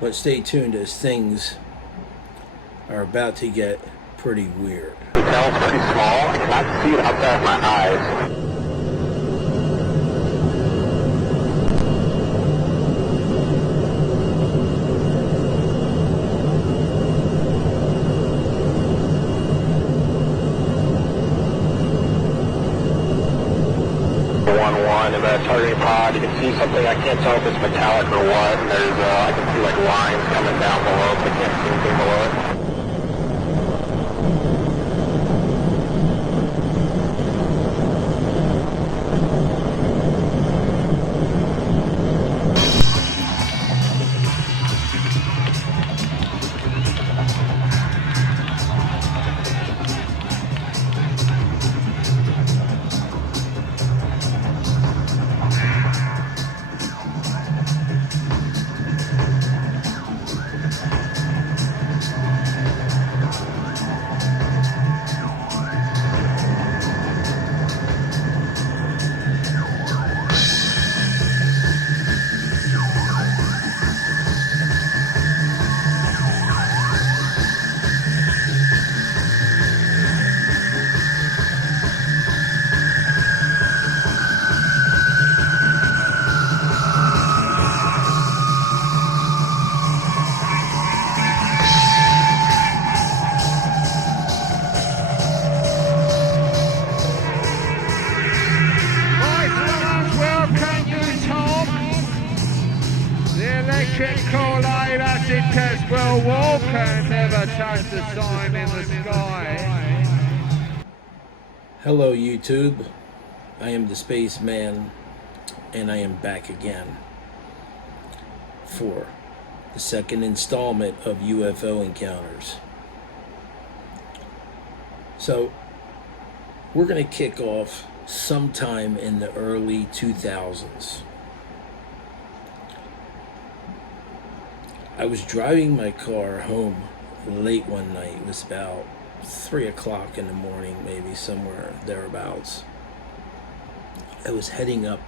But stay tuned as things are about to get pretty weird. The hotel's pretty small. I cannot see it outside of my eyes. In the targeting pod, you can see something. I can't tell if it's metallic or what. And there's, I can see like lines coming down below, but I can't see anything below it. Well, Walker never touched the sign in the sky. Hello YouTube, I am the Spaceman, and I am back again for the second installment of UFO Encounters. So, we're going to kick off sometime in the early 2000s. I was driving my car home late one night. It was about 3 o'clock in the morning, maybe somewhere thereabouts. I was heading up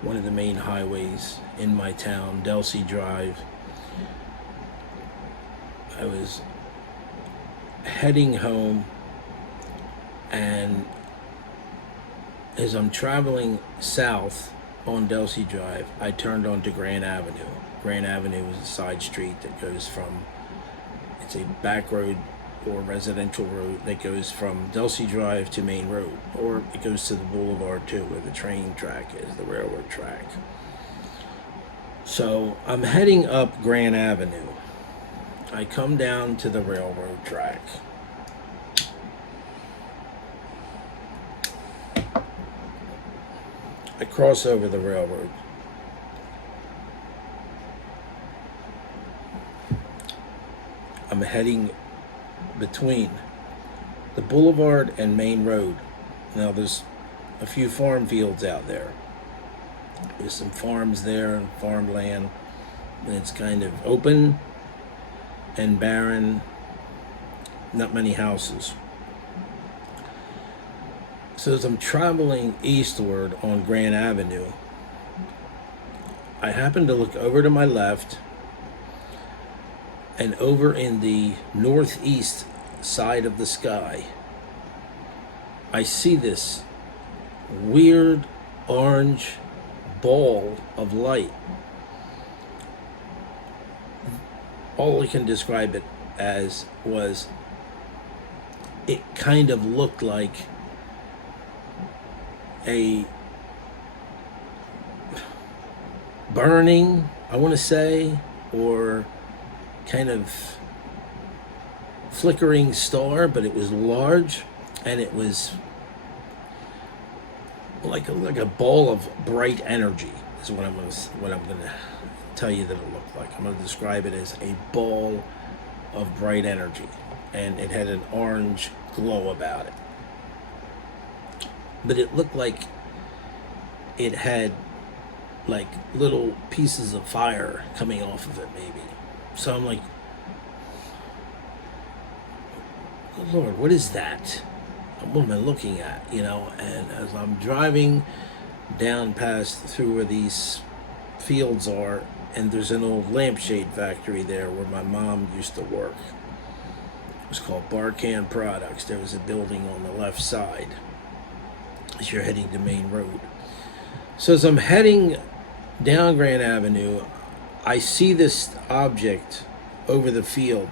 one of the main highways in my town, Delsey Drive. I was heading home, and as I'm traveling south on Delsey Drive, I turned onto Grand Avenue. Grand Avenue is a side street that goes from, it's a back road or residential road that goes from Delsey Drive to Main Road, or it goes to the boulevard too, where the train track is, the railroad track. So I'm heading up Grand Avenue. I come down to the railroad track. I cross over the railroad. I'm heading between the boulevard and Main Road. Now there's a few farm fields out there. There's some farms there and farmland, and it's kind of open and barren, not many houses. So as I'm traveling eastward on Grand Avenue, I happen to look over to my left, and over in the northeast side of the sky, I see this weird orange ball of light. All I can describe it as was, it kind of looked like a burning, I want to say, or kind of flickering star, but it was large, and it was like a ball of bright energy. Is what I'm gonna tell you that it looked like. I'm gonna describe it as a ball of bright energy, and it had an orange glow about it. But it looked like it had like little pieces of fire coming off of it, maybe. So I'm like, oh Lord, what is that? What am I looking at? You know, and as I'm driving down past through where these fields are, and there's an old lampshade factory there where my mom used to work. It was called Barcan Products. There was a building on the left side as you're heading to Main Road. So as I'm heading down Grand Avenue, I see this object over the field.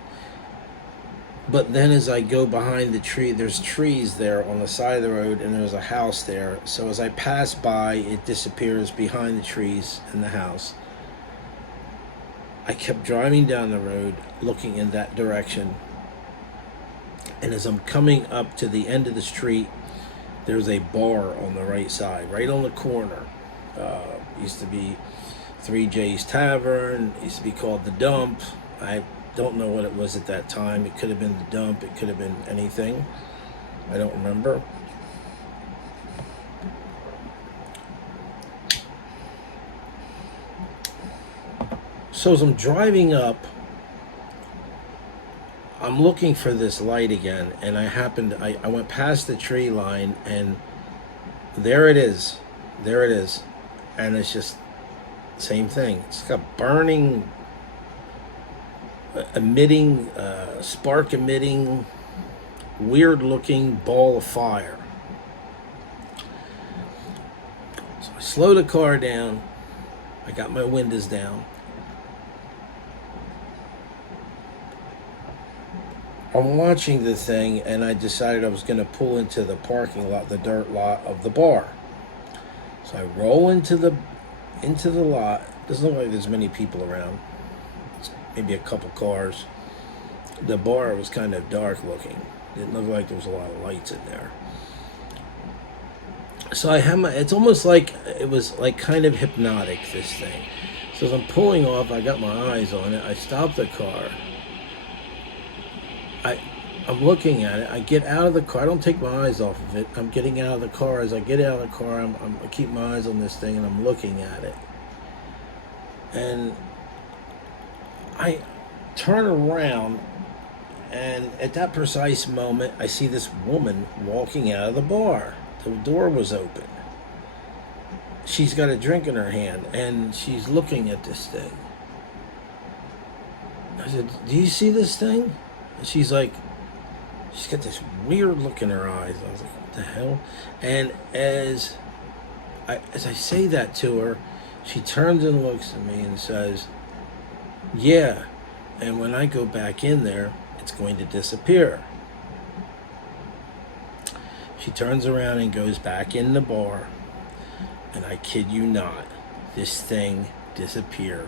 But then as I go behind the tree, there's trees there on the side of the road, and there's a house there. So as I pass by, it disappears behind the trees and the house. I kept driving down the road, looking in that direction. And as I'm coming up to the end of the street, there's a bar on the right side, right on the corner. Used to be 3J's Tavern. Used to be called The Dump. I don't know what it was at that time. It could have been The Dump. It could have been anything. I don't remember. So as I'm driving up, I'm looking for this light again, and I went past the tree line, and there it is. There it is. And it's just same thing. It's got burning, emitting, spark emitting, weird looking ball of fire. So I slow the car down. I got my windows down. I'm watching the thing, and I decided I was going to pull into the parking lot, the dirt lot of the bar. So I roll into the lot. Doesn't look like there's many people around. It's maybe a couple cars. The bar was kind of dark looking. Didn't look like there was a lot of lights in there. So I have it's almost like it was like kind of hypnotic, this thing. So as I'm pulling off, I got my eyes on it. I stop the car. I'm looking at it. I get out of the car. I don't take my eyes off of it. I'm getting out of the car. As I get out of the car, I keep my eyes on this thing, and I'm looking at it. And I turn around, and at that precise moment, I see this woman walking out of the bar. The door was open. She's got a drink in her hand, and she's looking at this thing. I said, "Do you see this thing?" And she's got this weird look in her eyes. I was like, what the hell? And as I say that to her, she turns and looks at me and says, yeah, and when I go back in there, it's going to disappear. She turns around and goes back in the bar, and I kid you not, this thing disappeared.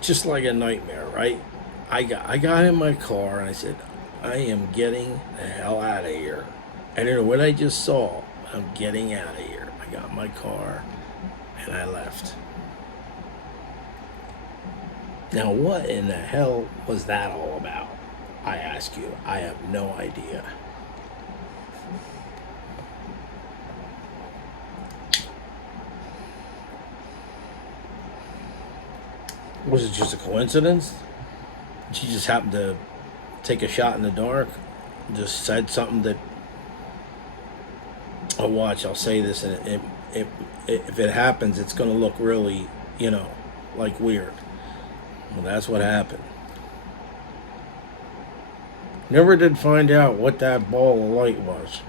Just like a nightmare, right? I got in my car and I said, I am getting the hell out of here. I don't know what I just saw. I'm getting out of here. I got my car and I left. Now, what in the hell was that all about? I ask you. I have no idea. Was it just a coincidence? She just happened to take a shot in the dark, just said something that, oh, watch, I'll say this, and if it happens, it's going to look really, like weird. Well, that's what happened. Never did find out what that ball of light was.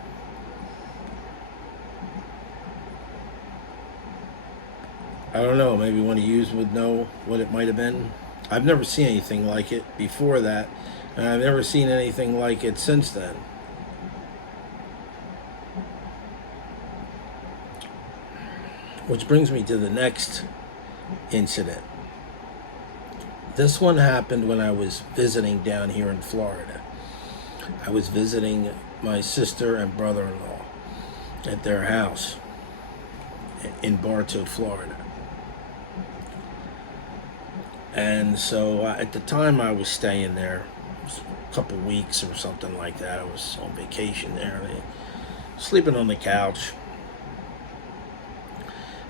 I don't know, maybe one of you would know what it might have been. I've never seen anything like it before that, and I've never seen anything like it since then. Which brings me to the next incident. This one happened when I was visiting down here in Florida. I was visiting my sister and brother-in-law at their house in Bartow, Florida. And so at the time I was staying there, it was a couple weeks or something like that. I was on vacation there, sleeping on the couch.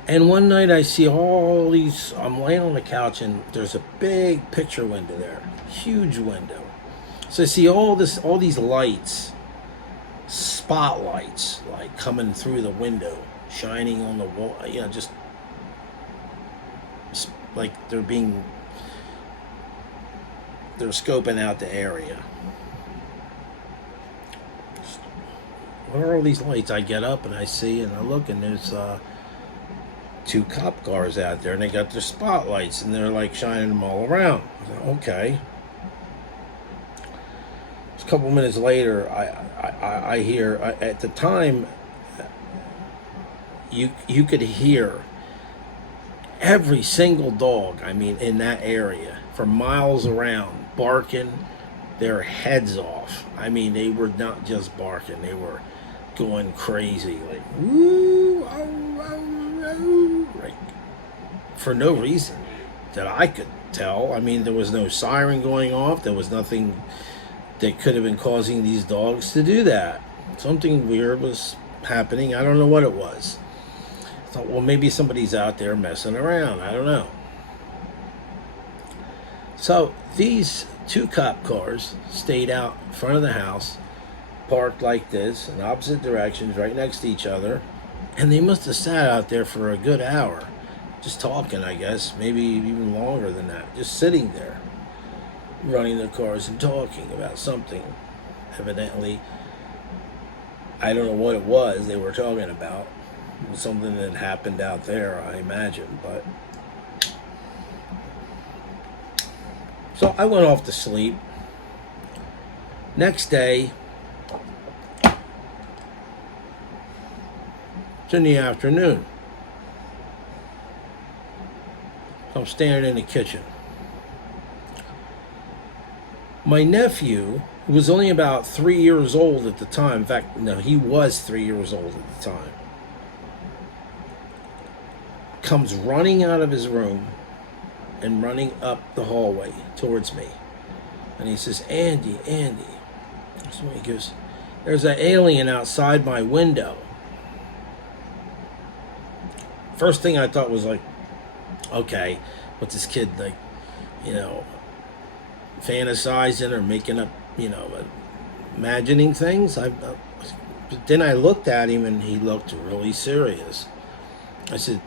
And one night I see all these, I'm laying on the couch and there's a big picture window there, huge window. So I see all these lights, spotlights, like coming through the window, shining on the wall, just like they're scoping out the area. What are all these lights? I get up and I see and I look and there's 2 cop cars out there and they got their spotlights and they're like shining them all around. I thought, okay. A couple minutes later, I hear, at the time, you could hear every single dog, in that area, for miles around, barking their heads off. They were not just barking, they were going crazy, like, woo, oh, oh, oh, like, for no reason that I could tell. There was no siren going off, there was nothing that could have been causing these dogs to do that. Something weird was happening. I don't know what it was. I thought, well, maybe somebody's out there messing around. I don't know. So these 2 cop cars stayed out in front of the house, parked like this in opposite directions, right next to each other. And they must have sat out there for a good hour, just talking, I guess, maybe even longer than that, just sitting there, running their cars and talking about something. Evidently, I don't know what it was they were talking about. It was something that happened out there, I imagine. But so I went off to sleep. Next day, it's in the afternoon. I'm standing in the kitchen. My nephew, who was only about 3 years old at the time, in fact, no, he was 3 years old at the time, comes running out of his room and running up the hallway towards me. And he says, Andy. So he goes, there's an alien outside my window. First thing I thought was like, okay, what's this kid, like, fantasizing or making up, imagining things? But then I looked at him and he looked really serious. I said,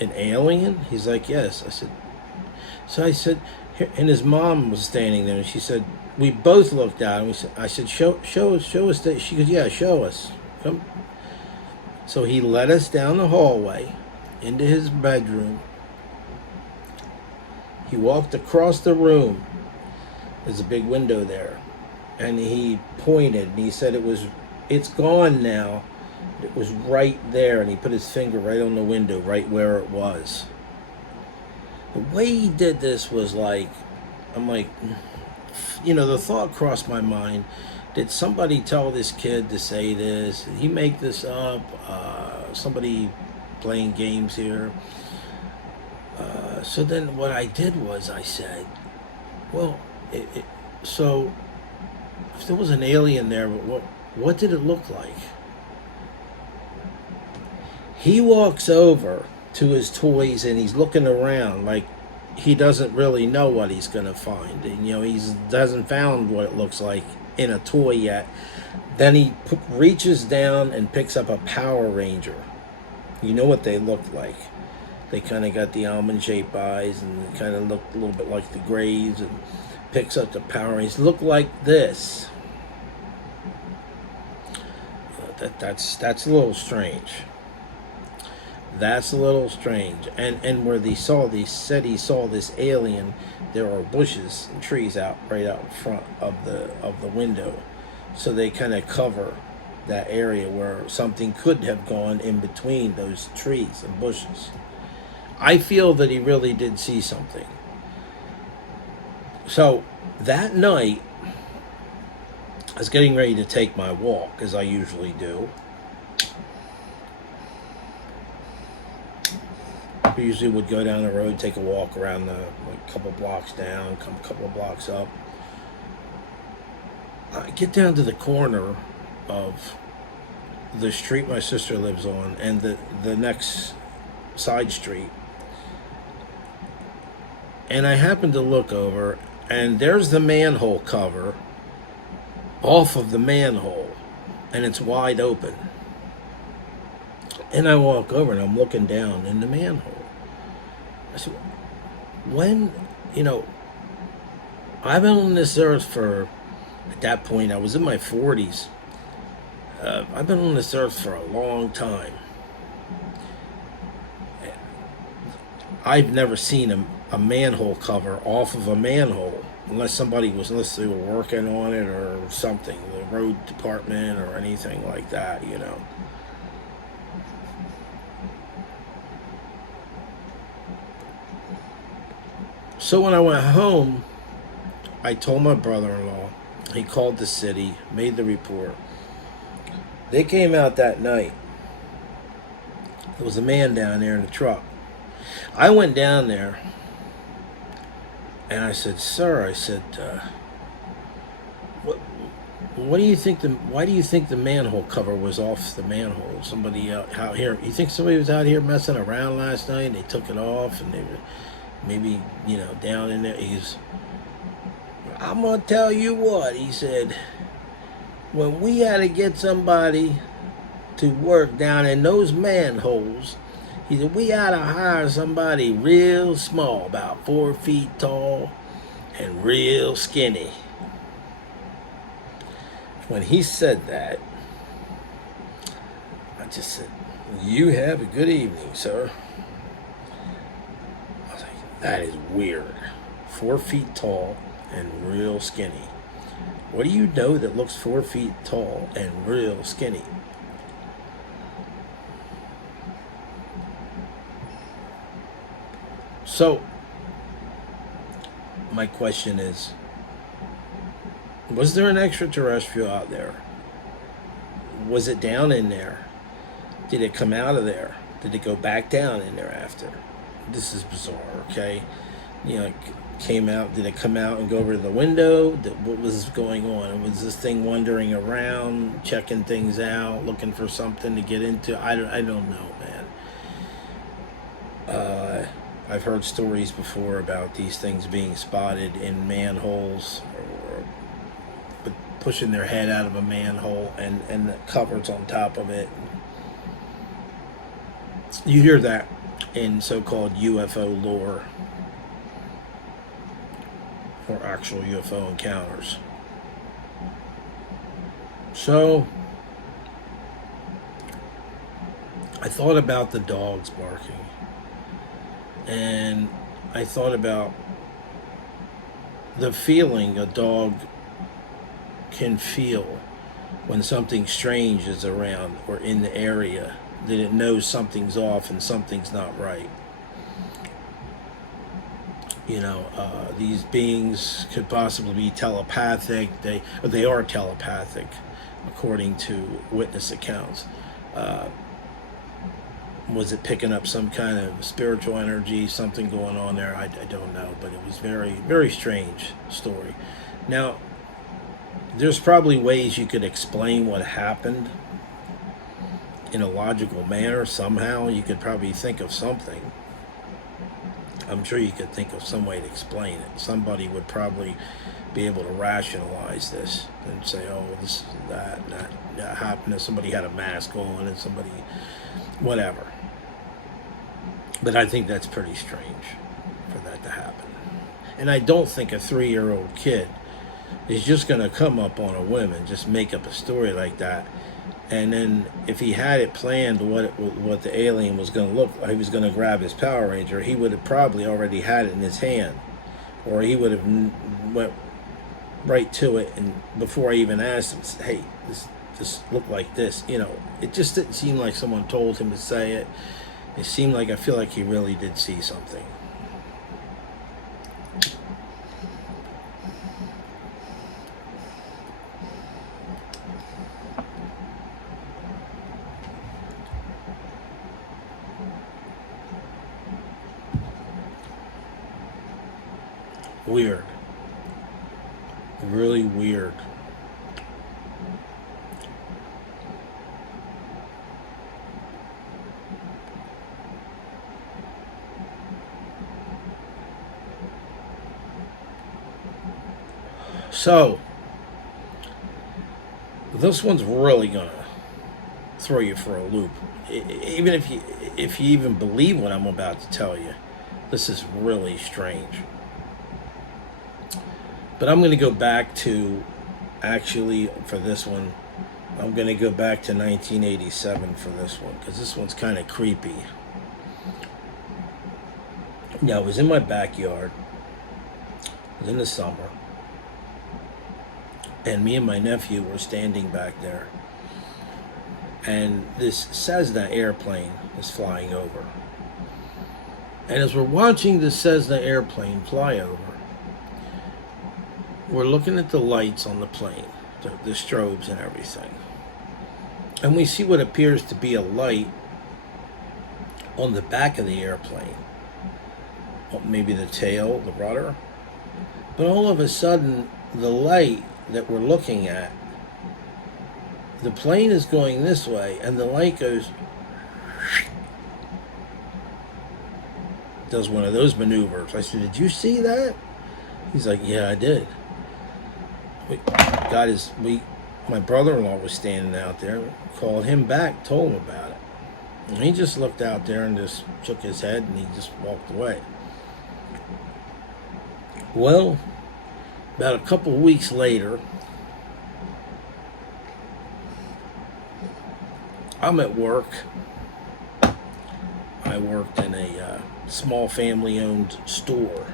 an alien? He's like, yes. I said, here, and his mom was standing there and she said, we both looked at him. I said, show us that. She goes, yeah, show us. Come. So he led us down the hallway into his bedroom. He walked across the room. There's a big window there. And he pointed and he said it's gone now. It was right there, and he put his finger right on the window, right where it was. The way he did this was like, I'm like, the thought crossed my mind, did somebody tell this kid to say this? Did he make this up? Somebody playing games here? So then what I did was I said, well, so if there was an alien there, what did it look like? He walks over to his toys and he's looking around like he doesn't really know what he's going to find. And, he hasn't found what it looks like in a toy yet. Then he reaches down and picks up a Power Ranger. You know what they look like. They kind of got the almond-shaped eyes and they kind of look a little bit like the Greys, and picks up the Power Rangers. Look like this. That's a little strange. That's a little strange. And where he said he saw this alien, there are bushes and trees right out in front of the window. So they kind of cover that area where something could have gone in between those trees and bushes. I feel that he really did see something. So that night, I was getting ready to take my walk, as I usually do. I usually would go down the road, take a walk around the couple blocks down, come a couple of blocks up. I get down to the corner of the street my sister lives on and the next side street. And I happen to look over, and there's the manhole cover off of the manhole, and it's wide open. And I walk over and I'm looking down in the manhole. I said, when, I've been on this earth for, at that point, I was in my 40s. I've been on this earth for a long time. I've never seen a manhole cover off of a manhole unless they were working on it or something, the road department or anything like that, So when I went home, I told my brother-in-law. He called the city, made the report. They came out that night. There was a man down there in the truck. I went down there and I said, "Sir," I said, "What do you think? Why do you think the manhole cover was off the manhole? Somebody out here? You think somebody was out here messing around last night and they took it off and they were maybe down in there?" I'm gonna tell you what, he said. When we had to get somebody to work down in those manholes, he said, we had to hire somebody real small, about 4 feet tall and real skinny. When he said that, I just said, "You have a good evening, sir." I was like, that is weird. 4 feet tall and real skinny. What do you know that looks 4 feet tall and real skinny? So, my question is, was there an extraterrestrial out there? Was it down in there? Did it come out of there? Did it go back down in there after? This is bizarre, okay? Came out, did it come out and go over to the window? What was going on? Was this thing wandering around, checking things out, looking for something to get into? I don't know, man. I've heard stories before about these things being spotted in manholes or pushing their head out of a manhole and the covers on top of it. You hear that in so-called UFO lore, or actual UFO encounters. So I thought about the dogs barking, and I thought about the feeling a dog can feel when something strange is around or in the area, that it knows something's off and something's not right. These beings could possibly be telepathic. They are telepathic, according to witness accounts. Was it picking up some kind of spiritual energy, something going on there? I don't know, but it was very, very strange story. Now, there's probably ways you could explain what happened in a logical manner somehow. You could probably think of something. I'm sure you could think of some way to explain it. Somebody would probably be able to rationalize this and say, "Oh, this is that happened, and somebody had a mask on, and somebody, whatever." But I think that's pretty strange for that to happen. And I don't think a 3-year-old kid is just going to come up on a whim and just make up a story like that. And then if he had it planned what the alien was going to look like, he was going to grab his Power Ranger, he would have probably already had it in his hand. Or he would have went right to it, and before I even asked him, said, "Hey, this looked like this." It just didn't seem like someone told him to say it. It seemed like, I feel like he really did see something. Weird. Really weird. So, this one's really gonna throw you for a loop. Even if you even believe what I'm about to tell you, this is really strange. But I'm going to go back to, actually, for this one, I'm going to go back to 1987 for this one, because this one's kind of creepy. Now, it was in my backyard. It was in the summer. And me and my nephew were standing back there. And this Cessna airplane is flying over. And as we're watching the Cessna airplane fly over, we're looking at the lights on the plane, the strobes and everything. And we see what appears to be a light on the back of the airplane. Well, maybe the tail, the rudder. But all of a sudden, the light that we're looking at, the plane is going this way, and the light goes, does one of those maneuvers. I said, "Did you see that?" He's like, "Yeah, I did." My brother-in-law was standing out there, called him back, told him about it. And he just looked out there and just shook his head, and he just walked away. Well, about a couple weeks later, I'm at work. I worked in a small family-owned store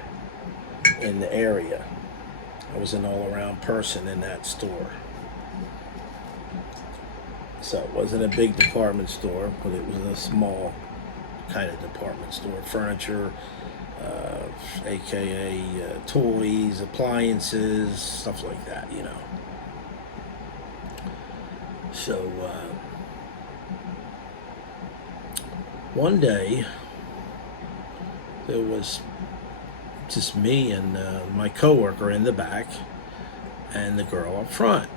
in the area. I was an all-around person in that store. So it wasn't a big department store, but it was a small kind of department store. Furniture, aka toys, appliances, stuff like that, you know. So one day there was just me and my coworker in the back and the girl up front.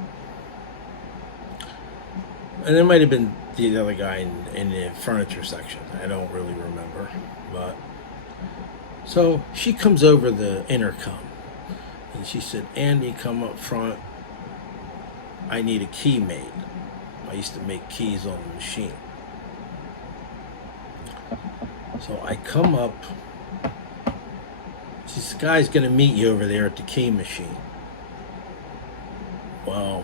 And there might have been the other guy in the furniture section. I don't really remember. But so she comes over the intercom and she said, "Andy, come up front. I need a key made." I used to make keys on the machine. So I come up. She says, "The guy's going to meet you over there at the key machine." Well,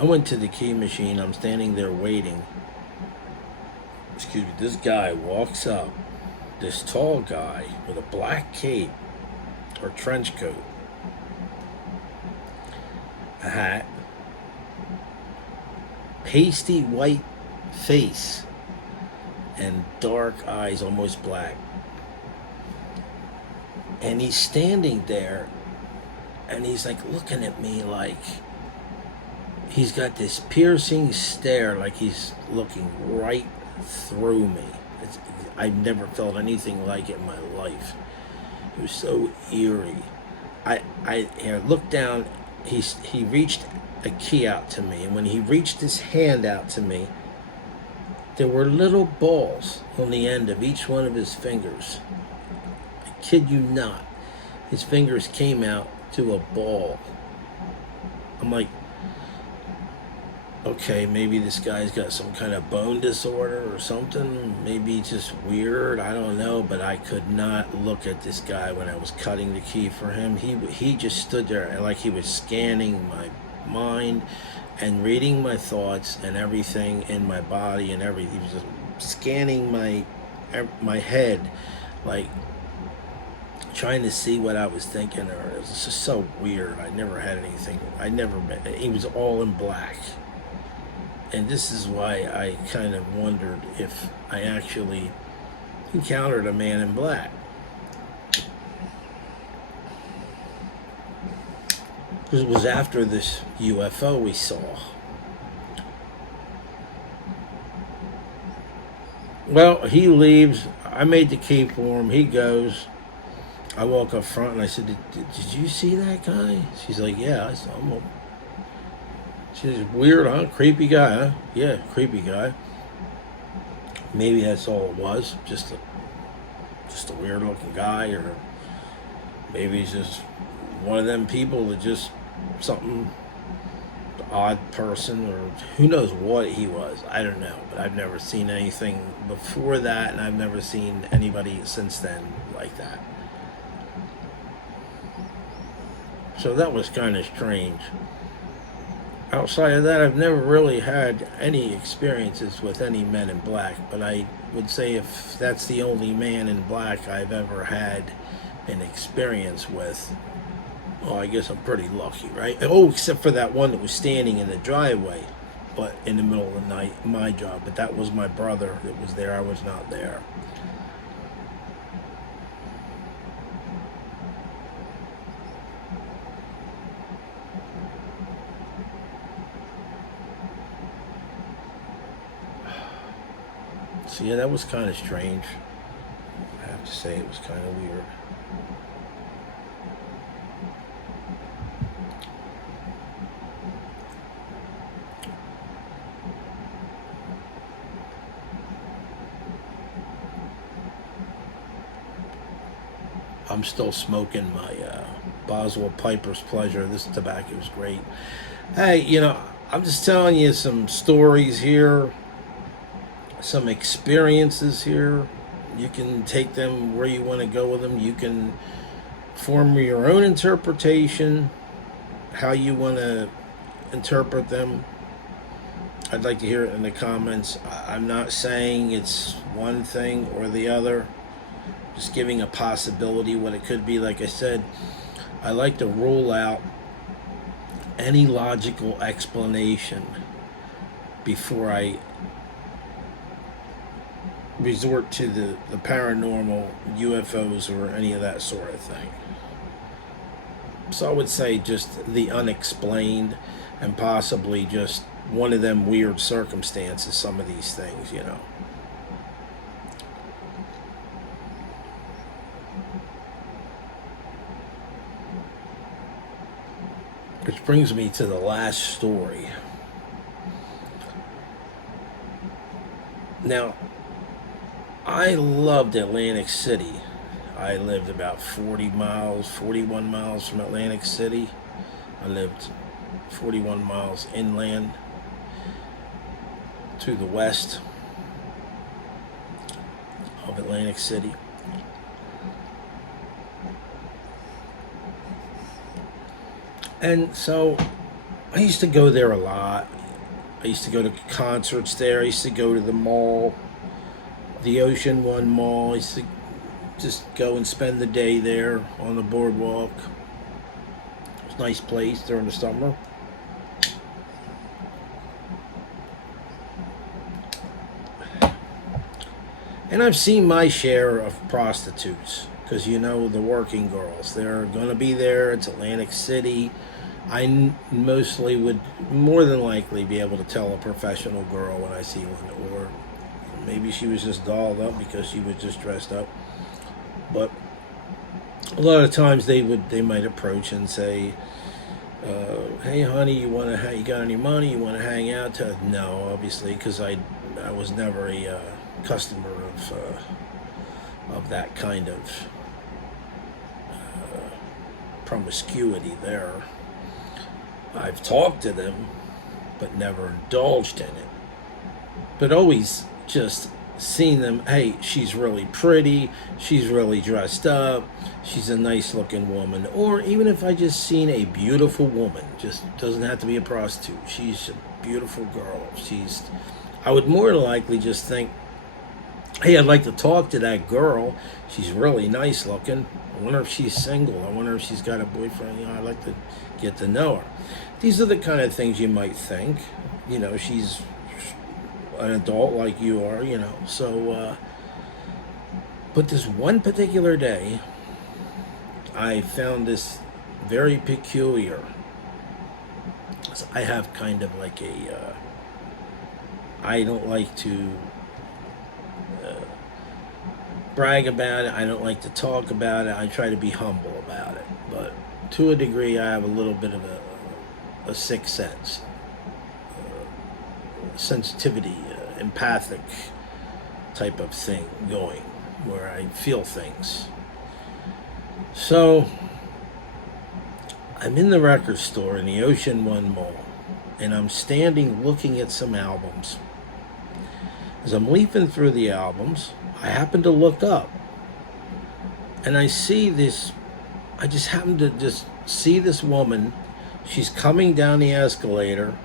I went to the key machine. I'm standing there waiting. Excuse me. This guy walks up. This tall guy with a black cape or trench coat, a hat, pasty white face, and dark eyes, almost black. And he's standing there, and he's like looking at me like he's got this piercing stare, like he's looking right through me. I've never felt anything like it in my life. It was so eerie. I looked down. He reached a key out to me, and when he reached his hand out to me, there were little balls on the end of each one of his fingers. I kid you not. His fingers came out to a ball. I'm like, okay, maybe this guy's got some kind of bone disorder or something. Maybe just weird. I don't know. But I could not look at this guy when I was cutting the key for him. He just stood there and like he was scanning my mind and reading my thoughts and everything in my body and everything. He was just scanning my head, like trying to see what I was thinking. Or it was just so weird. I never had anything. He was all in black. And this is why I kind of wondered if I actually encountered a man in black. Because it was after this UFO we saw. Well, he leaves. I made the key for him. He goes. I walk up front and I said, did you see that guy? She's like, yeah, I saw him. She's weird, huh? Creepy guy, huh? Yeah, creepy guy. Maybe that's all it was, just a weird looking guy, or maybe he's just one of them people that just something odd person, or who knows what he was. I don't know, but I've never seen anything before that, and I've never seen anybody since then like that. So that was kind of strange. Outside of that, I've never really had any experiences with any men in black, but I would say if that's the only man in black I've ever had an experience with, well, I guess I'm pretty lucky, right? Oh, except for that one that was standing in the driveway, but in the middle of the night, my job. But that was my brother that was there. I was not there. So yeah, that was kind of strange. I have to say it was kind of weird. I'm still smoking my Boswell Piper's Pleasure. This tobacco is great. Hey, I'm just telling you some stories here, some experiences here. You can take them where you want to go with them. You can form your own interpretation, how you want to interpret them. I'd like to hear it in the comments. I'm not saying it's one thing or the other. Just giving a possibility what it could be. Like I said, I like to rule out any logical explanation before I resort to the paranormal, UFOs, or any of that sort of thing. So I would say just the unexplained, and possibly just one of them weird circumstances, some of these things, Which brings me to the last story. Now, I loved Atlantic City. I lived about 41 miles from Atlantic City. I lived 41 miles inland to the west of Atlantic City. And so I used to go there a lot. I used to go to concerts there. I used to go to the mall, the Ocean One Mall. I used to just go and spend the day there on the boardwalk. It's a nice place during the summer. And I've seen my share of prostitutes, because the working girls, they're going to be there. It's Atlantic City. I mostly would more than likely be able to tell a professional girl when I see one, or maybe she was just dolled up because she was just dressed up. But a lot of times they might approach and say, "Hey, honey, you got any money? You want to hang out?" No, obviously, because I was never a customer of that kind of promiscuity there. I've talked to them, but never indulged in it. But always just seen them, hey, she's really pretty, she's really dressed up, she's a nice looking woman. Or even if I just seen a beautiful woman, just doesn't have to be a prostitute, she's a beautiful girl. I would more likely just think, hey, I'd like to talk to that girl. She's really nice looking. I wonder if she's single. I wonder if she's got a boyfriend. I'd like to get to know her. These are the kind of things you might think. She's an adult like you are, So, but this one particular day, I found this very peculiar. I have kind of like I don't like to brag about it. I don't like to talk about it. I try to be humble about it. But to a degree, I have a little bit of a sixth sense, sensitivity, empathic type of thing going, where I feel things. So I'm in the record store in the Ocean One Mall, and I'm standing looking at some albums. As I'm leafing through the albums, I happen to look up, and I see this. I just happen to just see this woman. She's coming down the escalator,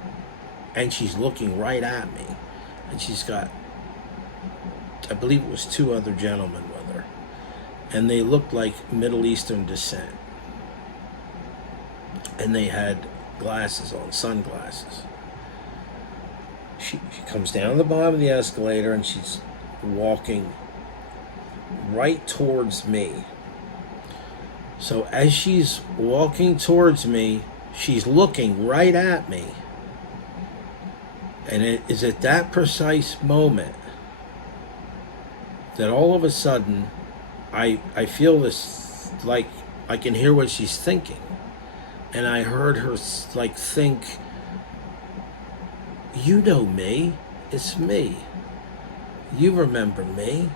and she's looking right at me, and she's got, I believe it was 2 other gentlemen with her, and they looked like Middle Eastern descent, and they had glasses on, sunglasses. She comes down the bottom of the escalator, and she's walking right towards me. So as she's walking towards me, she's looking right at me. And it is at that precise moment that all of a sudden I feel this, like I can hear what she's thinking. And I heard her like think, you know me, it's me. You remember me.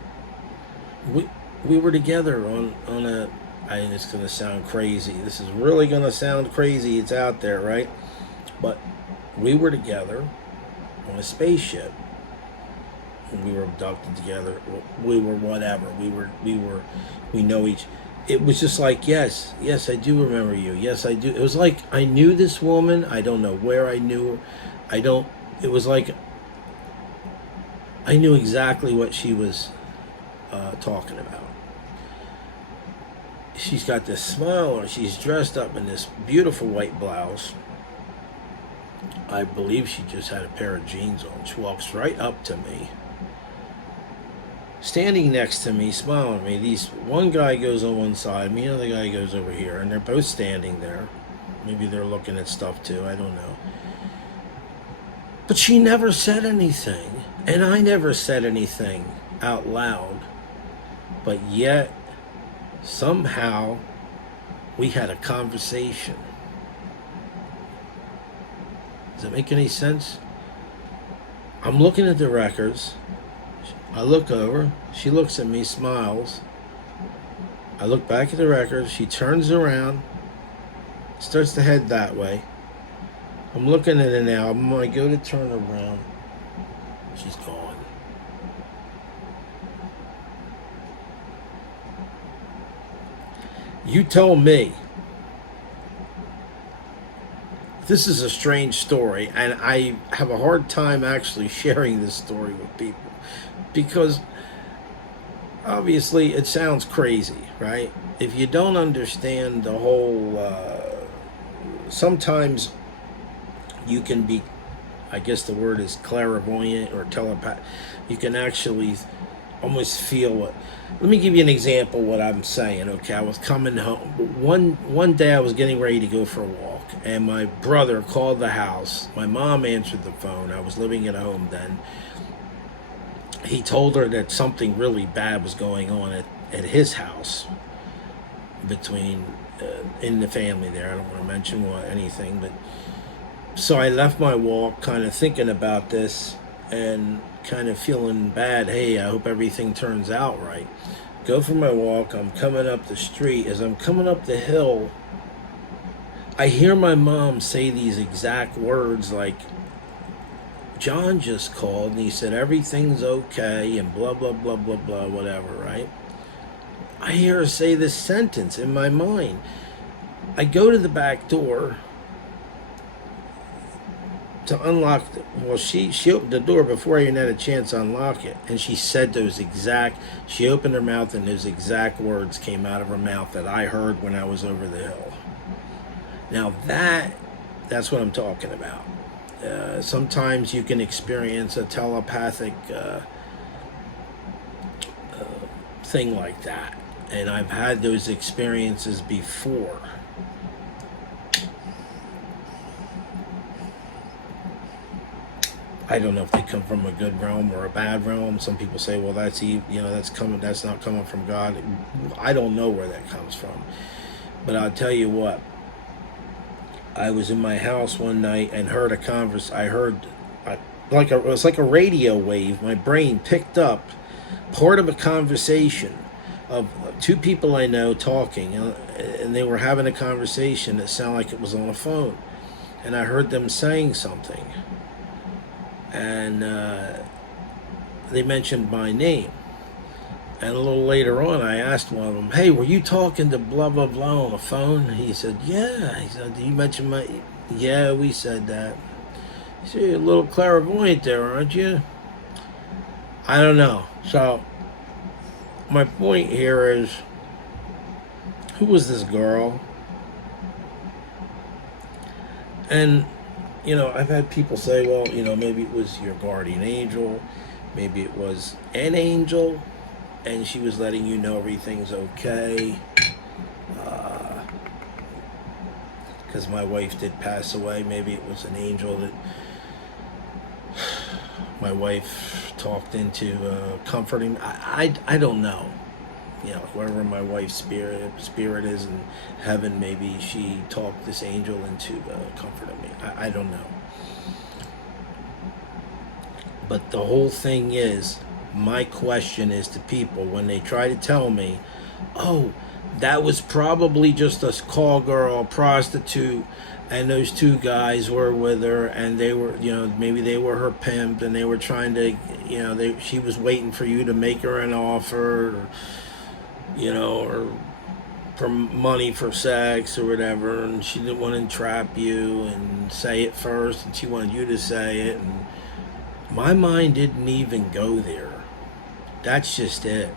We were together on a, it's gonna sound crazy. This is really gonna sound crazy. It's out there, right? But we were together on a spaceship. And we were abducted together. We were whatever. We know each. It was just like, yes, I do remember you. Yes, I do. It was like I knew this woman. I don't know where I knew her. It was like I knew exactly what she was talking about. She's got this smile on. She's dressed up in this beautiful white blouse. I believe she just had a pair of jeans on. She walks right up to me, standing next to me, smiling at me. One guy goes on one side, the other guy goes over here, and they're both standing there. Maybe they're looking at stuff too, I don't know. But she never said anything, and I never said anything out loud. But yet, somehow, we had a conversation. Does it make any sense? I'm looking at the records. I look over. She looks at me, smiles. I look back at the records. She turns around, starts to head that way. I'm looking at an album. I go to turn around. She's gone. You told me. This is a strange story, and I have a hard time actually sharing this story with people because obviously it sounds crazy, right? If you don't understand the whole, sometimes you can be, I guess the word is clairvoyant or telepath. You can actually almost feel what. Let me give you an example of what I'm saying. Okay, I was coming home. One day I was getting ready to go for a walk, and my brother called the house. My mom answered the phone. I was living at home then. He told her that something really bad was going on at his house between in the family there. I don't want to mention anything, but so I left my walk kind of thinking about this and kind of feeling bad. Hey, I hope everything turns out right. Go for my walk. I'm coming up the street. As I'm coming up the hill, I hear my mom say these exact words like, John just called and he said everything's okay and blah, blah, blah, blah, blah, whatever, right? I hear her say this sentence in my mind. I go to the back door to unlock she opened the door before I even had a chance to unlock it, and she said she opened her mouth and those exact words came out of her mouth that I heard when I was over the hill. Now that's what I'm talking about. Sometimes you can experience a telepathic thing like that, and I've had those experiences before. I don't know if they come from a good realm or a bad realm. Some people say, well, that's that's coming, that's not coming from God. I don't know where that comes from. But I'll tell you what, I was in my house one night and heard a it was like a radio wave. My brain picked up part of a conversation of two people I know talking, and they were having a conversation that sounded like it was on a phone. And I heard them saying something. And they mentioned my name. And a little later on, I asked one of them, hey, were you talking to blah, blah, blah on the phone? He said, yeah. He said, did you mention my... Yeah, we said that. He said, you're a little clairvoyant there, aren't you? I don't know. So, my point here is, who was this girl? And, I've had people say, well, maybe it was your guardian angel. Maybe it was an angel. And she was letting you know everything's okay. Because my wife did pass away. Maybe it was an angel that my wife talked into comforting. I don't know. Whoever my wife's spirit is in heaven, maybe she talked this angel into comforting me. I don't know. But the whole thing is, my question is to people when they try to tell me, oh, that was probably just a call girl, a prostitute, and those two guys were with her, and they were, maybe they were her pimp, and they were trying to, she was waiting for you to make her an offer, or for money for sex or whatever, and she didn't want to entrap you and say it first, and she wanted you to say it, and my mind didn't even go there. That's just it.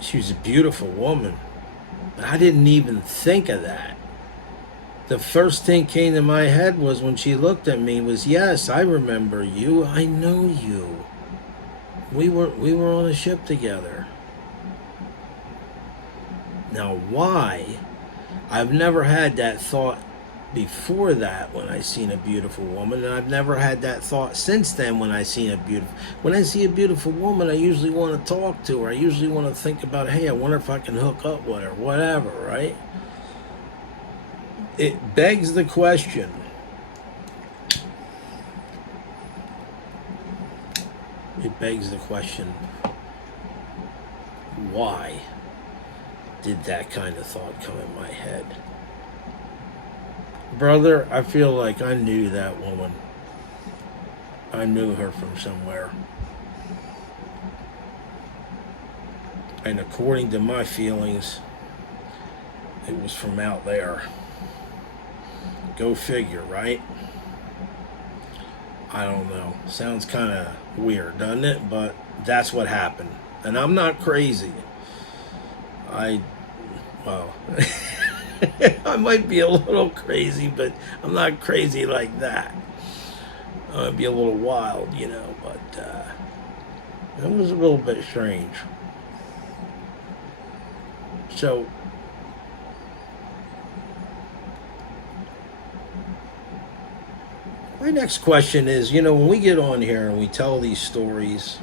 She was a beautiful woman, but I didn't even think of that. The first thing came to my head was when she looked at me was, yes, I remember you. I know you. We were on a ship together. Now, why? I've never had that thought before that when I seen a beautiful woman, and I've never had that thought since then when I see a beautiful woman, I usually want to talk to her. I usually want to think about, hey, I wonder if I can hook up with her, whatever, right? It begs the question, why did that kind of thought come in my head? Brother, I feel like I knew that woman. I knew her from somewhere. And according to my feelings, it was from out there. Go figure, right? I don't know. Sounds kind of weird, doesn't it? But that's what happened. And I'm not crazy. I might be a little crazy, but I'm not crazy like that. I might be a little wild, but it was a little bit strange. So, my next question is, when we get on here and we tell these stories,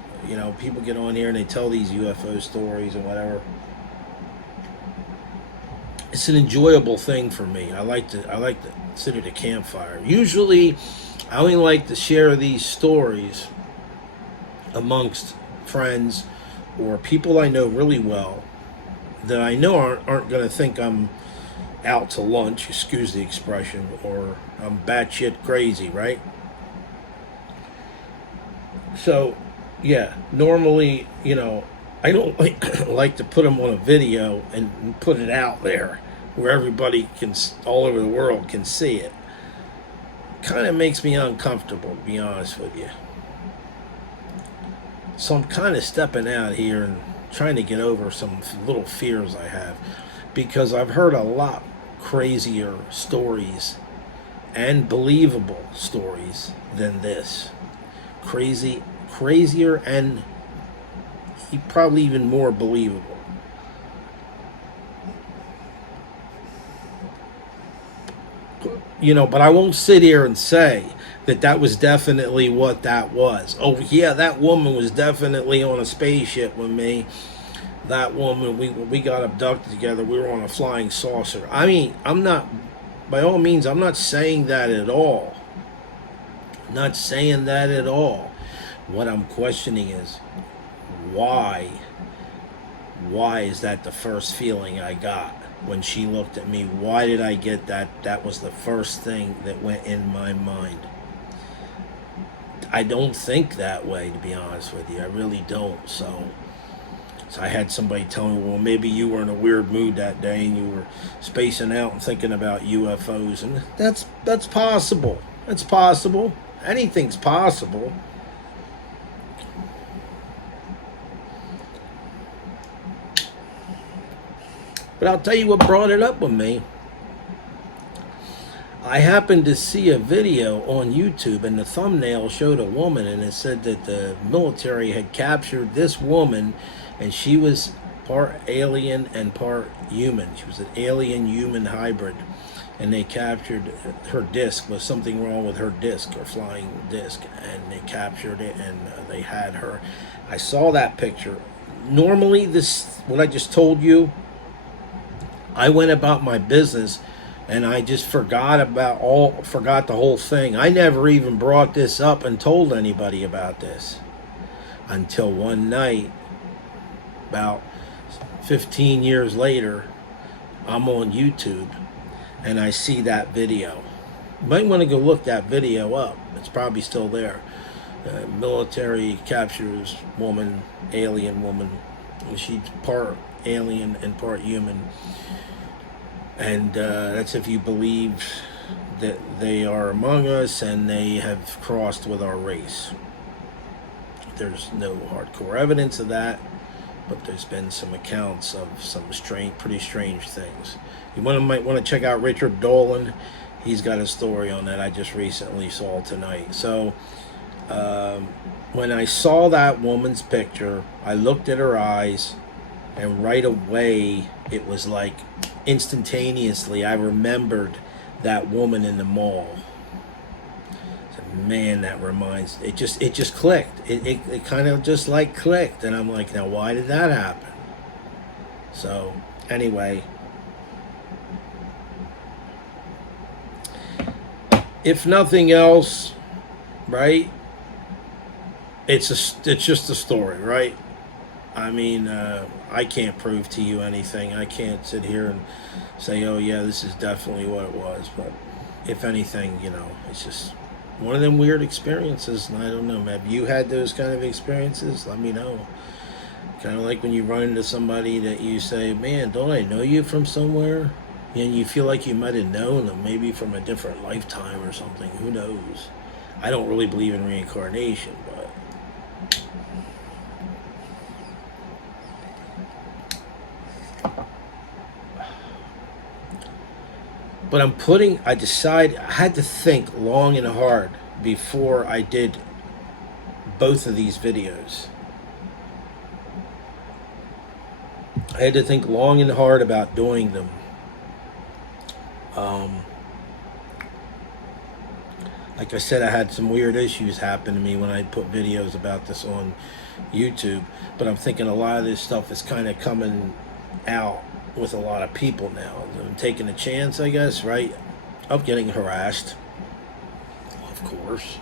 people get on here and they tell these UFO stories and whatever. It's an enjoyable thing for me. I like to sit at a campfire. Usually, I only like to share these stories amongst friends or people I know really well that I know aren't going to think I'm out to lunch, excuse the expression, or I'm batshit crazy, right? So, yeah, normally, I don't like to put them on a video and put it out there where everybody all over the world can see it. Kind of makes me uncomfortable, to be honest with you. So I'm kind of stepping out here and trying to get over some little fears I have, because I've heard a lot crazier stories and believable stories than this. Crazier and probably even more believable. But I won't sit here and say that was definitely what that was. Oh yeah, that woman was definitely on a spaceship with me. That woman, we got abducted together. We were on a flying saucer. I mean, I'm not, by all means, I'm not saying that at all. Not saying that at all. What I'm questioning is why. Why is that the first feeling I got when she looked at me? Why did I get that? That was the first thing that went in my mind. I don't think that way, to be honest with you. I really don't. So I had somebody tell me, well, maybe you were in a weird mood that day and you were spacing out and thinking about UFOs. And that's possible. That's possible. Anything's possible. But I'll tell you what brought it up with me. I happened to see a video on YouTube, and the thumbnail showed a woman, and it said that the military had captured this woman, and she was part alien and part human. She was an alien-human hybrid, and they captured her disc. Was something wrong with her disc, her flying disc, and they captured it, and they had her. I saw that picture. Normally, what I just told you, I went about my business and I just forgot the whole thing. I never even brought this up and told anybody about this until one night, about 15 years later, I'm on YouTube and I see that video. You might want to go look that video up. It's probably still there. Military captures woman, alien woman. She's part alien and part human. And that's if you believe that they are among us and they have crossed with our race. There's no hardcore evidence of that, but there's been some accounts of some pretty strange things. You might want to check out Richard Dolan. He's got a story on that I just recently saw tonight. So when I saw that woman's picture, I looked at her eyes, and right away it was like instantaneously I remembered that woman in the mall. So, man, that reminds it just clicked. It kind of just like clicked, and I'm like, now why did that happen? So anyway, if nothing else, right, it's just a story, right? I mean, I can't prove to you anything. I can't sit here and say, oh yeah, this is definitely what it was. But if anything, it's just one of them weird experiences. And I don't know, have you had those kind of experiences? Let me know. Kind of like when you run into somebody that you say, man, don't I know you from somewhere? And you feel like you might have known them, maybe from a different lifetime or something. Who knows? I don't really believe in reincarnation, but I had to think long and hard before I did both of these videos. I had to think long and hard about doing them. Like I said, I had some weird issues happen to me when I put videos about this on YouTube, but I'm thinking a lot of this stuff is kind of coming out with a lot of people now. I'm taking a chance, I guess, right, of getting harassed, of course.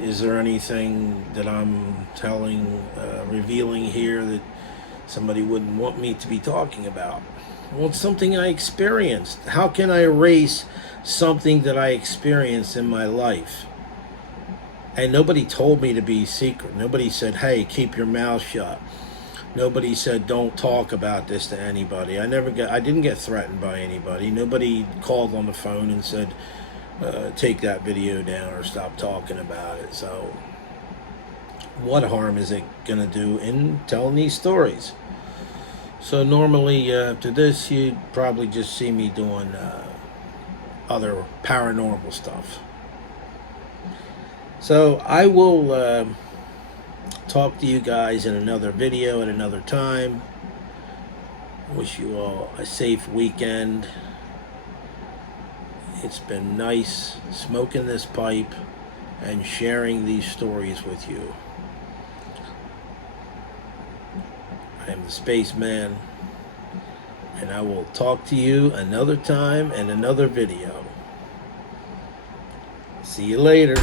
Is there anything that I'm revealing here that somebody wouldn't want me to be talking about? Well, it's something I experienced. How can I erase something that I experienced in my life? And nobody told me to be secret. Nobody said, hey, keep your mouth shut. Nobody said, don't talk about this to anybody. I didn't get threatened by anybody. Nobody called on the phone and said, take that video down or stop talking about it. So what harm is it going to do in telling these stories? So normally after this, you'd probably just see me doing other paranormal stuff. So I will talk to you guys in another video at another time. Wish you all a safe weekend. It's been nice smoking this pipe and sharing these stories with you. I am the Spaceman, and I will talk to you another time in another video. See you later.